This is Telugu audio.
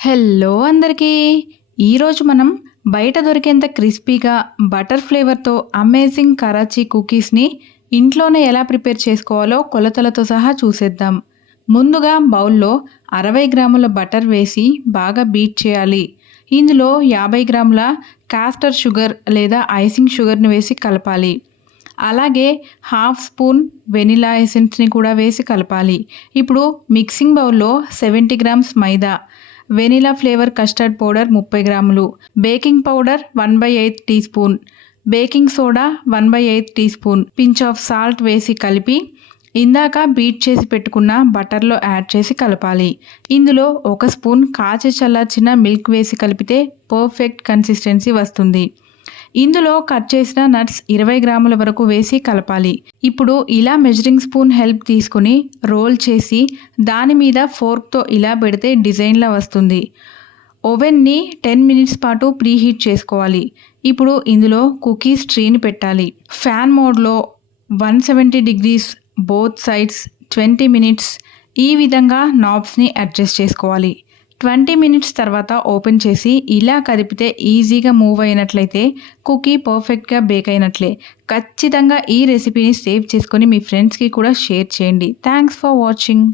హలో అందరికీ! ఈరోజు మనం బయట దొరికేంత క్రిస్పీగా బటర్ ఫ్లేవర్‌తో అమేజింగ్ కరాచీ కుకీస్‌ని ఇంట్లోనే ఎలా ప్రిపేర్ చేసుకోవాలో కొలతలతో సహా చూసేద్దాం. ముందుగా బౌల్‌లో 60 గ్రాముల బటర్ వేసి బాగా బీట్ చేయాలి. ఇందులో 50 గ్రాముల కాస్టర్ షుగర్ లేదా ఐసింగ్ షుగర్‌ని వేసి కలపాలి. అలాగే హాఫ్ స్పూన్ వెనిలా ఎసెన్స్‌ని కూడా వేసి కలపాలి. ఇప్పుడు మిక్సింగ్ బౌల్‌లో 70 grams maida, vanilla flavour custard powder 30 గ్రాములు, baking powder 1/8 teaspoon, baking soda 1/8 teaspoon, pinch of salt వేసి కలిపి ఇందాక బీట్ చేసి పెట్టుకున్న బటర్‌లో యాడ్ చేసి కలపాలి. ఇందులో ఒక స్పూన్ కాచి చల్లార్చిన మిల్క్ వేసి కలిపితే పర్ఫెక్ట్ కన్సిస్టెన్సీ వస్తుంది. ఇందులో కట్ చేసిన నట్స్ 20 గ్రాముల వరకు వేసి కలపాలి. ఇప్పుడు ఇలా మెజరింగ్ స్పూన్ హెల్ప్ తీసుకుని రోల్ చేసి దాని మీద ఫోర్క్‌తో ఇలా పెడితే డిజైన్‌లా వస్తుంది. ఓవెన్‌ని 10 మినిట్స్ పాటు ప్రీహీట్ చేసుకోవాలి. ఇప్పుడు ఇందులో కుకీస్ ట్రీని పెట్టాలి. ఫ్యాన్ మోడ్‌లో 170 డిగ్రీస్ బోత్ సైడ్స్ 20 మినిట్స్ ఈ విధంగా నాబ్స్‌ని అడ్జస్ట్ చేసుకోవాలి. 20 మినిట్స్ తర్వాత ఓపెన్ చేసి ఇలా కదిపితే ఈజీగా మూవ్ అయినట్లయితే కుకీ పర్ఫెక్ట్‌గా బేక్ అయినట్లే. ఖచ్చితంగా ఈ రెసిపీని సేవ్ చేసుకొని మీ ఫ్రెండ్స్‌కి కూడా షేర్ చేయండి. Thanks for watching.